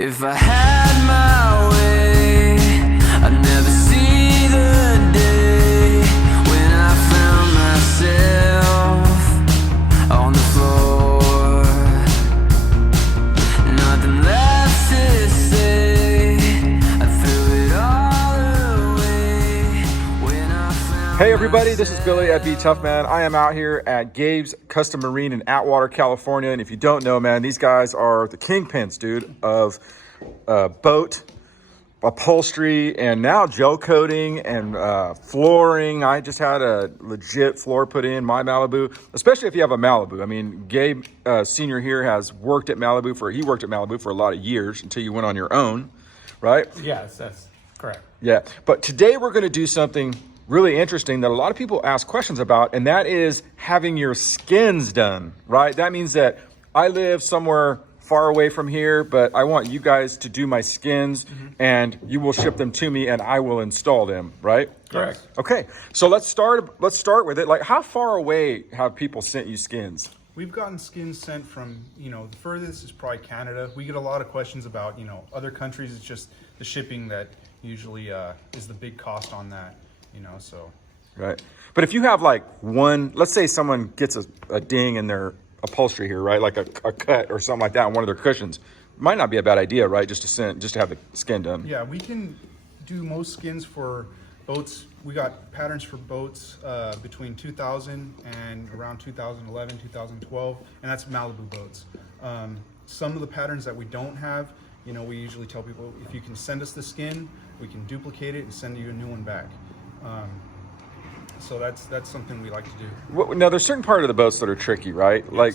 If I had my way, I'd never see the day when I found myself on the floor. Nothing left to say, I threw it all away when I found Hey everybody, this is Billy at BTUFF, man. I am out here at Gabe's Custom Marine in Atwater, California. And if you don't know, man, these guys are the kingpins, dude, of boat, upholstery, and now gel coating and flooring. I just had a legit floor put in my Malibu, especially if you have a Malibu. I mean, Gabe Sr. here has worked at Malibu for a lot of years until you went on your own, right? Yes, that's correct. Yeah, but today we're going to do something really interesting that a lot of people ask questions about, and that is having your skins done, right? That means that I live somewhere far away from here, but I want you guys to do my skins, and you will ship them to me and I will install them, right? Correct. Okay, so let's start with it. Like, how far away have people sent you skins? We've gotten skins sent from, the furthest is probably Canada. We get a lot of questions about, other countries. It's just the shipping that usually is the big cost on that, so. Right. But if you have like one, let's say someone gets a ding in their upholstery here, right? Like a cut or something like that on one of their cushions. Might not be a bad idea, right? Just to have the skin done. Yeah, we can do most skins for boats. We got patterns for boats between 2000 and around 2011, 2012, and that's Malibu boats. Some of the patterns that we don't have, we usually tell people, if you can send us the skin, we can duplicate it and send you a new one back. So that's something we like to do. Well, now there's certain part of the boats that are tricky, right? Yes. Like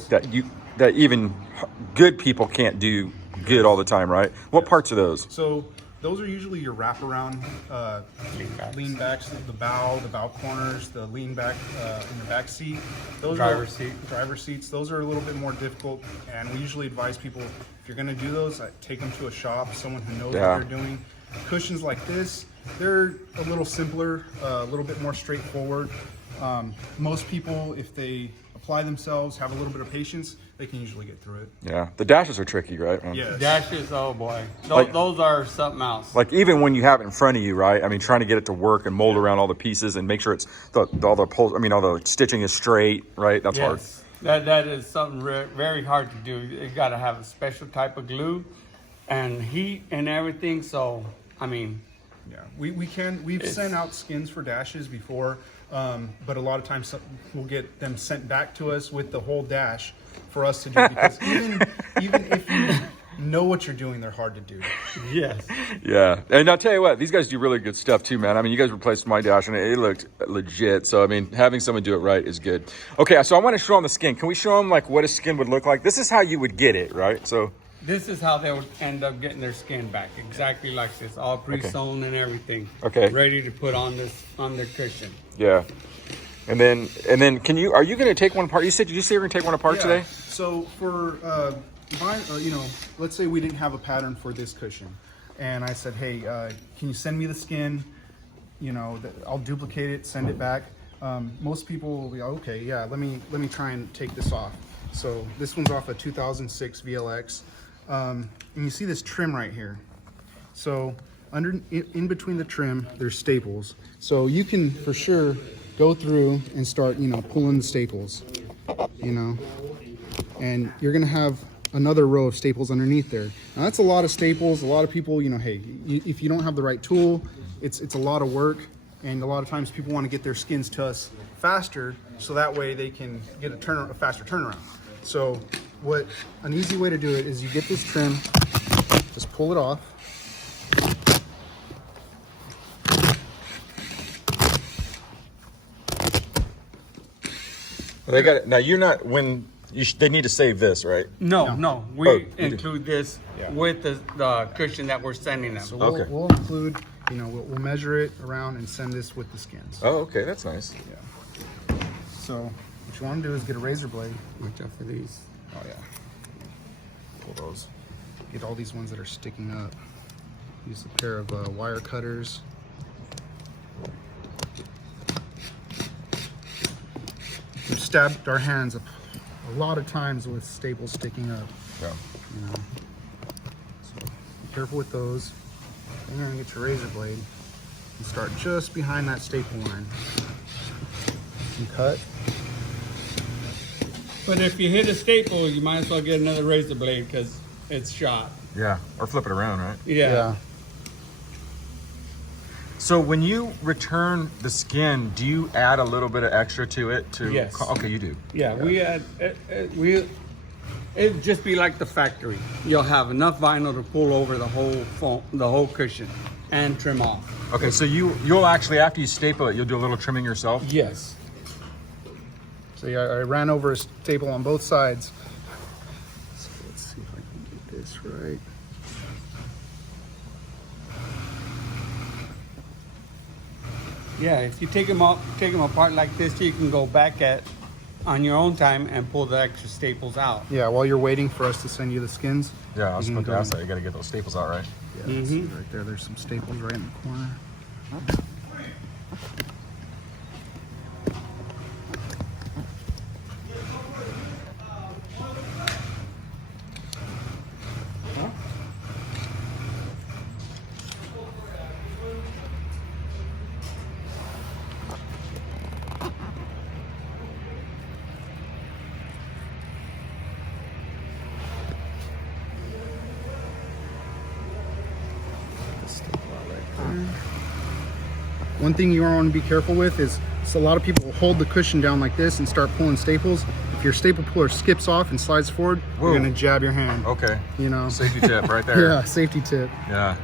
that even good people can't do good all the time, right? What parts of those? So those are usually your wraparound lean backs, the bow corners, the lean back in the back seat. Those driver seats. Those are a little bit more difficult, and we usually advise people, if you're going to do those, take them to a shop, someone who knows what they're doing. Cushions like this, they're a little simpler, a little bit more straightforward. Most people, if they apply themselves, have a little bit of patience, they can usually get through it. Yeah, the dashes are tricky, right? Yes. Dashes, oh boy. Those are something else. Like even when you have it in front of you, right? I mean, trying to get it to work and mold around all the pieces and make sure it's all the stitching is straight, right? That's hard. That is something very hard to do. You got to have a special type of glue and heat and everything. So, I mean, yeah, we've sent out skins for dashes before, but a lot of times we'll get them sent back to us with the whole dash for us to do, because even if you know what you're doing, they're hard to do. Yes. Yeah, and I'll tell you what, these guys do really good stuff too, man. I mean, you guys replaced my dash and it looked legit. So, I mean, having someone do it right is good. Okay, so I want to show them the skin. Can we show them like what a skin would look like? This is how you would get it, right? So this is how they would end up getting their skin back, exactly like this, all pre-sewn and everything. Okay. Ready to put on their cushion. Yeah. And then are you going to take one apart? Did you say you were going to take one apart today? So for let's say we didn't have a pattern for this cushion, and I said, hey, can you send me the skin? I'll duplicate it, send it back. Most people will be, okay, yeah, let me try and take this off. So this one's off a 2006 VLX. And you see this trim right here. So in between the trim, there's staples. So you can for sure go through and start, pulling the staples, and you're gonna have another row of staples underneath there. Now that's a lot of staples. A lot of people, hey, if you don't have the right tool, it's a lot of work. And a lot of times people want to get their skins to us faster, so that way they can get a faster turnaround. So an easy way to do it is you get this trim, just pull it off. They got it. Now you're not they need to save this, right? No. We include this with the cushion that we're sending them. So we'll include, we'll measure it around and send this with the skins. Oh, okay, that's nice. Yeah. So what you want to do is get a razor blade. Watch out for these. Oh yeah. Pull those. Get all these ones that are sticking up. Use a pair of wire cutters. We've stabbed our hands up a lot of times with staples sticking up. Yeah. So careful with those. Then you're gonna get your razor blade and start just behind that staple line. And cut. But if you hit a staple, you might as well get another razor blade because it's shot. Yeah, or flip it around, right? Yeah. So when you return the skin, do you add a little bit of extra to it? Yes. Okay, you do. Yeah, we had it'd just be like the factory. You'll have enough vinyl to pull over the whole foam, the whole cushion, and trim off. Okay, so you'll actually, after you staple it, you'll do a little trimming yourself? Yes. So yeah, I ran over a staple on both sides. So let's see if I can get this right. Yeah, if you take them apart like this, you can go back on your own time and pull the extra staples out. Yeah, while you're waiting for us to send you the skins. Yeah, I was you about can to go- ask that. You got to get those staples out, right? Yeah, let's see right there. There's some staples right in the corner. One thing you want to be careful with is a lot of people will hold the cushion down like this and start pulling staples. If your staple puller skips off and slides forward, Whoa. you're going to jab your hand. Okay. You know. Safety tip right there. Yeah, safety tip. Yeah.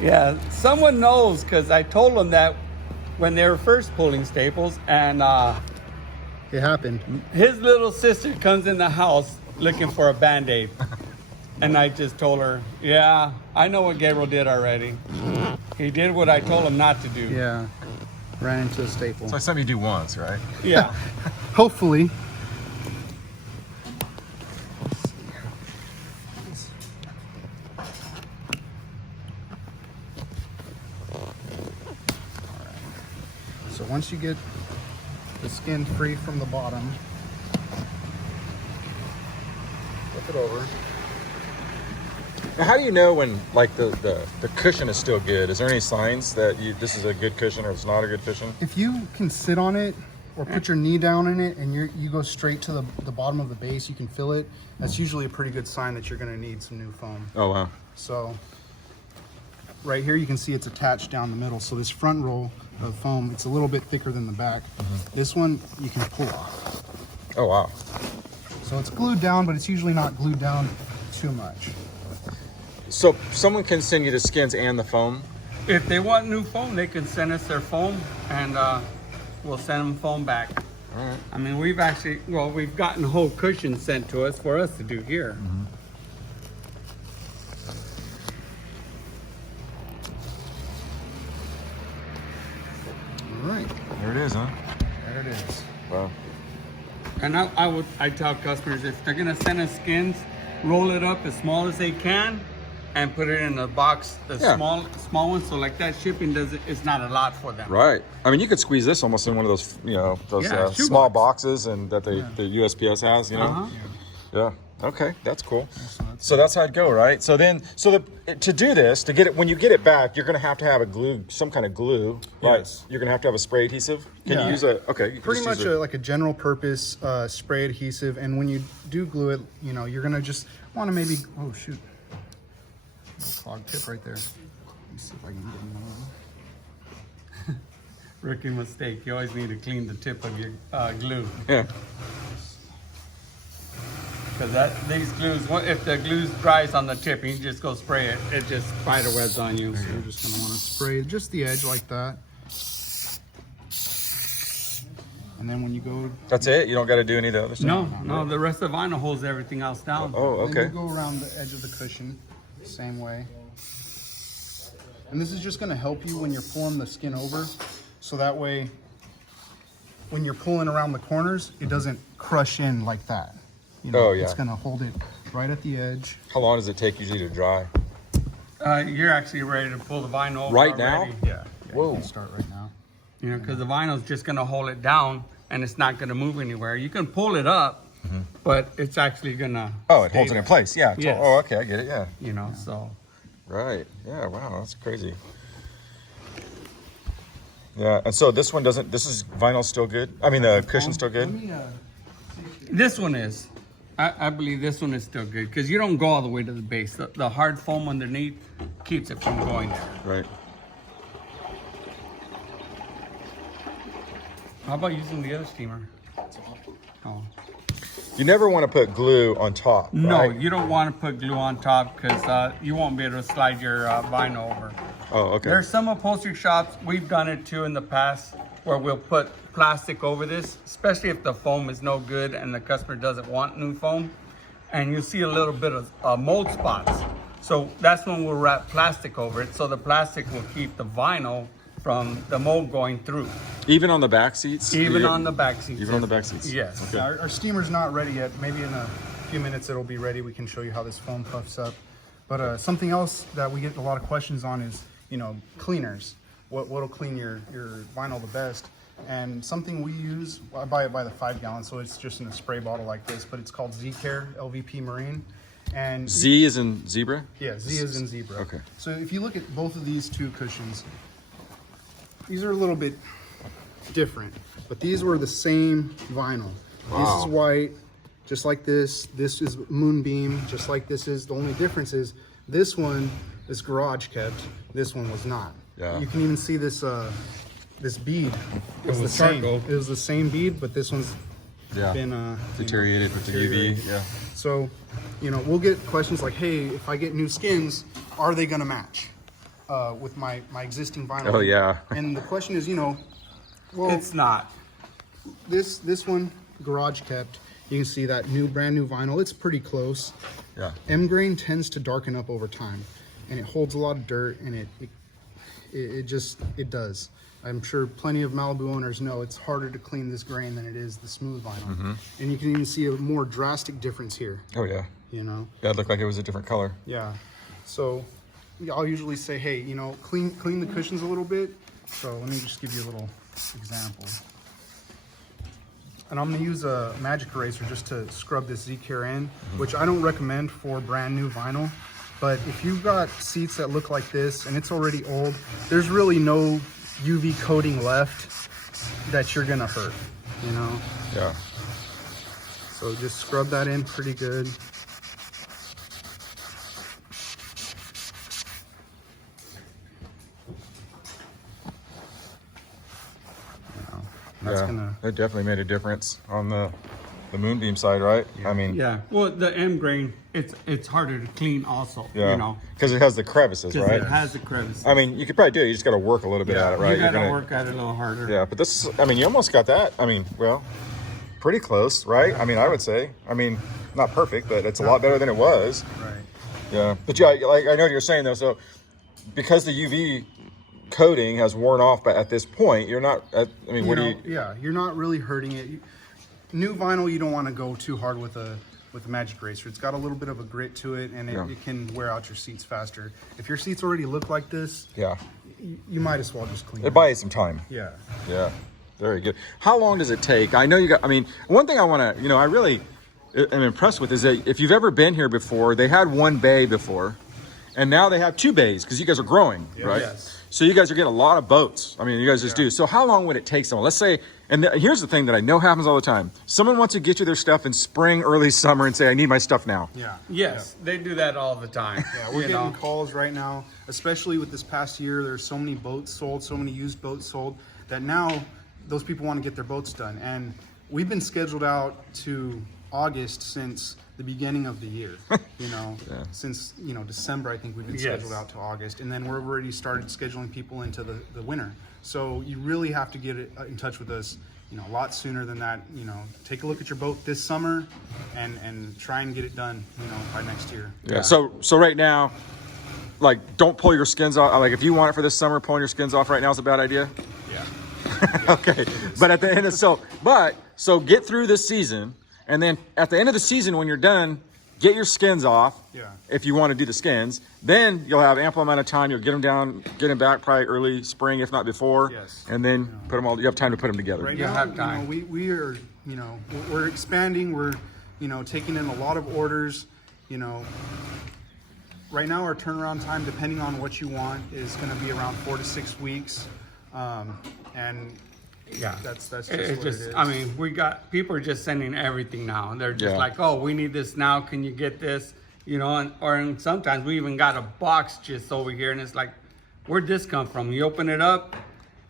Yeah, someone knows because I told them that when they were first pulling staples, and It happened. his little sister comes in the house looking for a Band-Aid. And I just told her, yeah, I know what Gabriel did already. He did what I told him not to do. Yeah. Ran into a staple. It's like something you do once, right? Yeah. Hopefully. So once you get the skin free from the bottom, flip it over. Now, how do you know when, like, the cushion is still good? Is there any signs that this is a good cushion or it's not a good cushion? If you can sit on it or put your knee down in it and you go straight to the bottom of the base, you can feel it. That's usually a pretty good sign that you're going to need some new foam. Oh, wow. So right here you can see it's attached down the middle. So this front roll of foam, it's a little bit thicker than the back. This one you can pull off. Oh, wow. So it's glued down, but it's usually not glued down too much. So someone can send you the skins and the foam? If they want new foam, they can send us their foam, and we'll send them foam back. All right. I mean, we've gotten whole cushions sent to us for us to do here. All right, There it is, huh? there it is. Wow. And I tell customers, if they're gonna send us skins, roll it up as small as they can and put it in a box, the Yeah. small one, so like that shipping is not a lot for them. Right. I mean, you could squeeze this almost in one of those, those Yeah, shoebox. small boxes and that the USPS has, you know? Uh-huh. Yeah. Okay, that's cool. So that's how it'd go, right? So to do this, to get it, when you get it back, you're going to have a glue, some kind of glue, right? Yes. You're going to have a spray adhesive. Can you Yeah. use okay. You can Pretty just much use like a general purpose spray adhesive. And when you do glue it, you're gonna just want to maybe, oh shoot, clogged tip right there. Let me see if I can get another one. Rookie mistake. You always need to clean the tip of your glue. Yeah. Because these glues, if the glue dries on the tip, you just go spray it. It just spider webs on you. So you're just gonna want to spray just the edge like that. And then when you go, That's it? You don't got to do any of the other stuff? No, the rest of the vinyl holds everything else down. Oh, then okay. you go around the edge of the cushion, same way. And this is just gonna help you when you're pulling the skin over, so that way, when you're pulling around the corners, it doesn't crush in like that. Oh, yeah. It's gonna hold it right at the edge. How long does it take usually to dry? You're actually ready to pull the vinyl over Right now? already. Yeah. Whoa. You can start right now. Because the vinyl's just going to hold it down and it's not going to move anywhere. You can pull it up but it's actually gonna. Oh, it stay holds it in there. place. Yeah. Yes. Oh, okay. I get it. Yeah. You know, so. Right. Yeah. Wow. That's crazy. Yeah. And so this one doesn't. This is vinyl still good. I mean, the cushion's still good. Let me, This one is. I believe this one is still good because you don't go all the way to the base. The hard foam underneath keeps it from going there. Right. How about using the other steamer? Oh. You never want to put glue on top. No, right? you don't want to put glue on top because you won't be able to slide your vinyl over. Oh, okay. There's some upholstery shops, we've done it too in the past, where we'll put plastic over this, especially if the foam is no good and the customer doesn't want new foam. And you see a little bit of mold spots. So that's when we'll wrap plastic over it, so the plastic will keep the vinyl from the mold going through. Even on the back seats. Even on the back seats. Even on the back seats. Yes. Okay. our steamer's not ready yet. Maybe in a few minutes it'll be ready. We can show you how this foam puffs up. But something else that we get a lot of questions on is, you know, cleaners. What'll clean your vinyl the best? And something we use, I buy it by the 5 gallon, so it's just in a spray bottle like this, but it's called Z-Care LVP Marine. And Z is in zebra? yeah, Z is in zebra. Okay. So if you look at both of these two cushions, these are a little bit different, but these were the same vinyl. Wow. This is white, just like this. This is moonbeam, just like this is. The only difference is this one is garage kept. This one was not. Yeah. You can even see this this bead. It was the was same. charcoal. It was the same bead, but this one's Yeah. been Deteriorated with the UV. deteriorated. Yeah. So, you know, we'll get questions like, "Hey, if I get new skins, are they gonna match with my existing vinyl?" Oh, yeah. And the question is, you know, well, It's not. this one garage kept. You can see that brand new vinyl. It's pretty close. Yeah. M grain tends to darken up over time, and it holds a lot of dirt, and it does. I'm sure plenty of Malibu owners know it's harder to clean this grain than it is the smooth vinyl. And you can even see a more drastic difference here, Oh, yeah. you know? Yeah, it looked like it was a different color. Yeah. So I'll usually say, hey, you know, clean the cushions a little bit. So let me just give you a little example. And I'm gonna use a magic eraser just to scrub this Z-Care in, which I don't recommend for brand new vinyl. But if you've got seats that look like this and it's already old, there's really no UV coating left that you're gonna hurt, you know? Yeah. So just scrub that in pretty good. That's Yeah. gonna, It definitely made a difference on the moonbeam side, right? I mean, Yeah. Well, the M grain, it's harder to clean also. yeah. You know, Because it has the crevices, because right? it has a crevice. I mean, you could probably do it. You just got to work a little bit at it, right? You gotta You're gonna- work at it a little harder. Yeah, but this is, I mean, you almost got that. I mean, well, pretty close, right? I mean, I would say. I mean, not perfect, but it's a lot better than it was. right. Yeah. But yeah, like I know what you're saying though. So because the UV coating has worn off, but at this point, you're not. I mean, what do you? Yeah, you're not really hurting it. New vinyl, you don't want to go too hard with a magic eraser. It's got a little bit of a grit to it, and Yeah. it can wear out your seats faster. If your seats already look like this, Yeah. you might as well just clean It buys you some time. Yeah. Yeah. Very good. How long does it take? I know you got. I mean, one thing I want to. You know, I really am impressed with is that if you've ever been here before, they had one bay before, and now they have 2 bays because you guys are growing, right? Yes. So you guys are getting a lot of boats. I mean, you guys just do. So how long would it take someone? Let's say, and here's the thing that I know happens all the time. Someone wants to get you their stuff in spring, early summer, and say, "I need my stuff now." Yeah. Yes, they do that all the time. Yeah, we're you getting know. calls right now, especially with this past year. There's so many boats sold, so many used boats sold, that now those people want to get their boats done. And we've been scheduled out to August since the beginning of the year. You know, since December, I think we've been scheduled out to August, and then we're already started scheduling people into the winter. So you really have to get in touch with us, you know, a lot sooner than that. You know, take a look at your boat this summer, and try and get it done, you know, by next year. Yeah. So right now, like, don't pull your skins off. Like, if you want it for this summer, pulling your skins off right now is a bad idea. Yeah. Okay. But at the end of so get through this season, and then at the end of the season, when you're done, get your skins off. Yeah. If you want to do the skins, then you'll have ample amount of time. You'll get them back probably early spring, if not before. Yes. And then put them all. You have time to put them together. Right You now, have time. we are, we're expanding. We're you know, taking in a lot of orders. You know, right now our turnaround time, depending on what you want, is going to be around 4 to 6 weeks. And Yeah, that's just it's what just, it is. I mean, people are just sending everything now. They're just Yeah. like, oh, we need this now. Can you get this? You know, and sometimes we even got a box just over here, and it's like, where'd this come from? You open it up,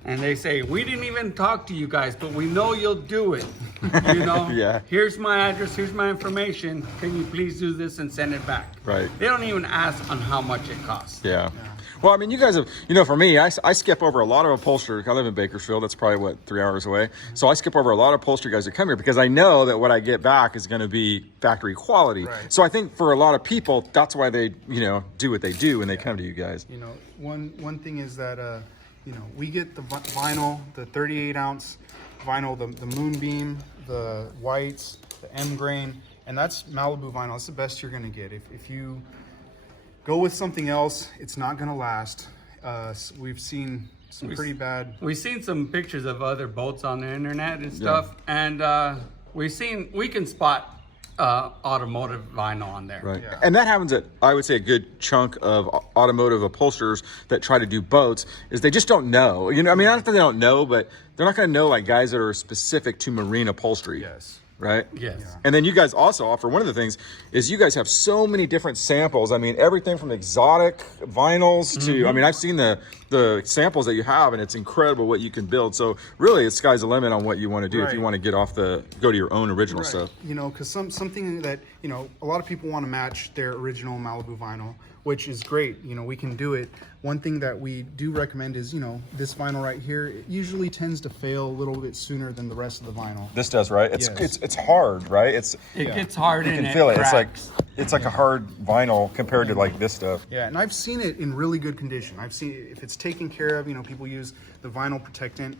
and they say, we didn't even talk to you guys, but we know you'll do it. You know, Yeah. Here's my address, here's my information. Can you please do this and send it back? Right. They don't even ask on how much it costs. Yeah. Well, I mean, you guys have, you know, for me, I skip over a lot of upholstery. I live in Bakersfield. That's probably, what, 3 hours away. So I skip over a lot of upholstery guys that come here because I know that what I get back is going to be factory quality. Right. So I think for a lot of people, that's why they, you know, do what they do when they come to you guys. You know, one thing is that, you know, we get the vinyl, the 38 ounce vinyl, the moonbeam, the whites, the M grain, and that's Malibu vinyl. It's the best you're going to get. If you go with something else, it's not going to last. We've seen some pretty bad. We've seen some pictures of other boats on the internet and stuff, and we can spot automotive vinyl on there. Right. Yeah. And that happens at, I would say, a good chunk of automotive upholsterers that try to do boats is they just don't know. You know, I mean, not that they don't know, but they're not going to know like guys that are specific to marine upholstery. Yes. Right? Yes. Yeah. And then you guys also offer, one of the things is you guys have so many different samples. I mean, everything from exotic vinyls to, I mean, I've seen the samples that you have, and it's incredible what you can build. So really, it's sky's the limit on what you want to do if you Right. want to get off go to your own original Right. stuff. You know, because something that, you know, a lot of people want to match their original Malibu vinyl, which is great. You know, we can do it. One thing that we do recommend is, you know, this vinyl right here, it usually tends to fail a little bit sooner than the rest of the vinyl. This does, right? It's Yes. it's hard, right? It gets hard You and can feel it. cracks. It's like a hard vinyl compared to like this stuff. Yeah, and I've seen it in really good condition. I've seen if it's taken care of, you know, people use the vinyl protectant.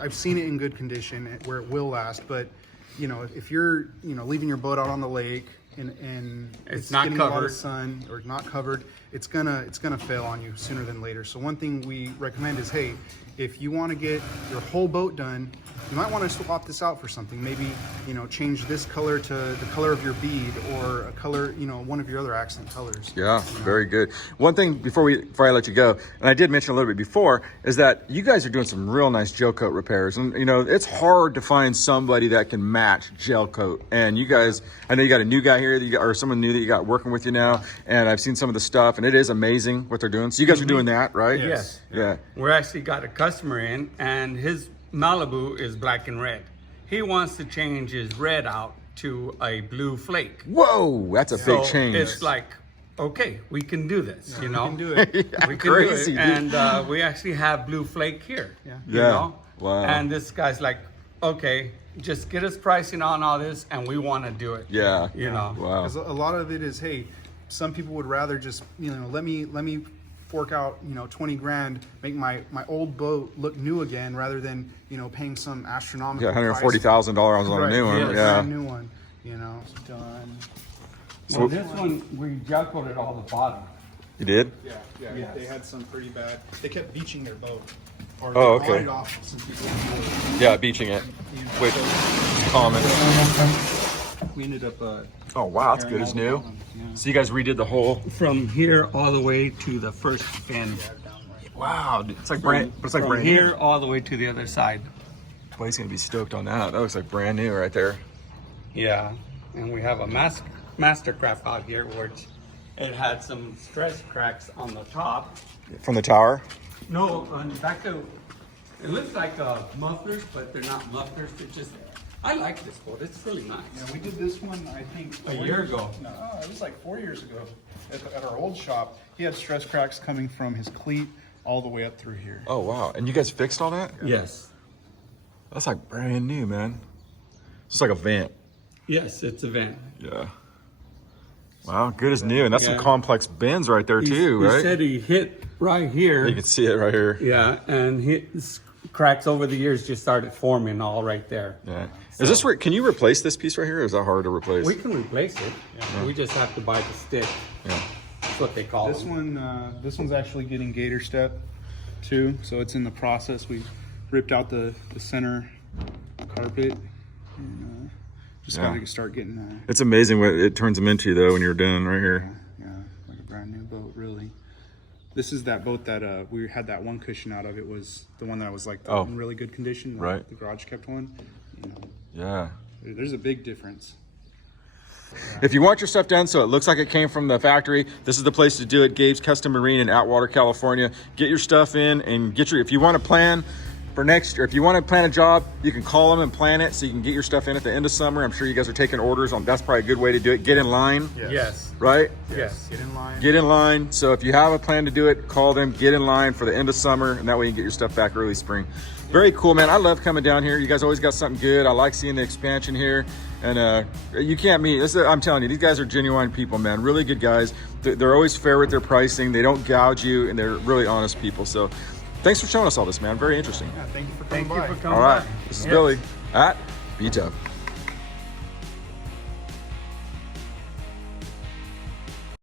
I've seen it in good condition where it will last, but you know, if you're, you know, leaving your boat out on the lake and It's not getting a lot covered. of sun or not covered, it's gonna fail on you sooner than later. So one thing we recommend is, hey, if you want to get your whole boat done, you might want to swap this out for something. Maybe, you know, change this color to the color of your bead, or a color, you know, one of your other accent colors. Yeah, very good. One thing before I let you go, and I did mention a little bit before, is that you guys are doing some real nice gel coat repairs. And, you know, it's hard to find somebody that can match gel coat. And you guys, I know you got a new guy here, that you got, or someone new that you got working with you now. And I've seen some of the stuff, and it is amazing what they're doing. So you guys are doing that, right? Yes. Yeah. We actually got a customer in, and his Malibu is black and red. He wants to change his red out to a blue flake. Whoa, that's a big So change. it's like, okay, we can do this, you know? We can do it. Yeah, We can crazy, do dude. it. And we actually have blue flake here. Yeah. You Yeah. know? Wow. And this guy's like, okay, just get us pricing on all this, and we want to do it. Yeah. You know? Wow. Because a lot of it is, hey, some people would rather just, you know, let me fork out, you know, 20 grand, make my old boat look new again, rather than, you know, paying some astronomical Yeah, $140,000 on a new one. Yes. Yeah. brand new one, you know. Done. So this one, we gel coated all the bottom. You did? Yeah, Yes. They had some pretty bad. They kept beaching their boat. Or Oh, they okay. bought it off some people. Yeah, beaching it. Which common. We ended up. Oh wow, that's good as new. So you guys redid the whole. From here all the way to the first fin. Wow, dude, it's like brand. But it's like From brand here new. all the way to the other side. Boy, he's gonna be stoked on that. That looks like brand new right there. Yeah, and we have a Mastercraft out here, which it had some stress cracks on the top. From the tower. No, on the back of, it looks like mufflers, but they're not mufflers. They're just, I like this boat. It's really nice. Yeah, we did this one, I think, A year ago. No, it was like 4 years ago at our old shop. He had stress cracks coming from his cleat all the way up through here. Oh wow, and you guys fixed all that? Yes. That's like brand new, man. It's like a vent. Yes, it's a van. Yeah. Wow, good as new, and that's some Yeah. complex bends right there too, He right? said he hit right here. You can see it right here. Yeah, and his cracks over the years just started forming all right there. Yeah. Is this where? Can you replace this piece right here? Or is that hard to replace? We can replace it. We just have to buy the stick. Yeah. That's what they call This them. one, this one's actually getting gator step too, so it's in the process. We ripped out the center carpet and Just Yeah. gotta start getting. It's amazing what it turns them into, though, when you're done right here. Yeah, like a brand new boat, really. This is that boat that we had that one cushion out of. It was the one that was like in really good condition. Like Right. The garage kept one. You know, Yeah. there's a big difference. If you want your stuff done so it looks like it came from the factory, this is the place to do it. Gabe's Custom Marine in Atwater, California. Get your stuff in and if you want to plan for next year, if you want to plan a job, you can call them and plan it so you can get your stuff in at the end of summer. I'm sure you guys are taking orders on. That's probably a good way to do it. Get in line. Yes. Right? Yes. Get in line. Get in line. So if you have a plan to do it, call them, get in line for the end of summer, and that way you can get your stuff back early spring. Very cool, man. I love coming down here. You guys always got something good. I like seeing the expansion here. And you can't meet, I'm telling you, these guys are genuine people, man. Really good guys. They're always fair with their pricing. They don't gouge you, and they're really honest people. So thanks for showing us all this, man. Very interesting. Yeah, thank you for coming Thank by. you for coming All right. by. This is Yes. Billy at BTUFF.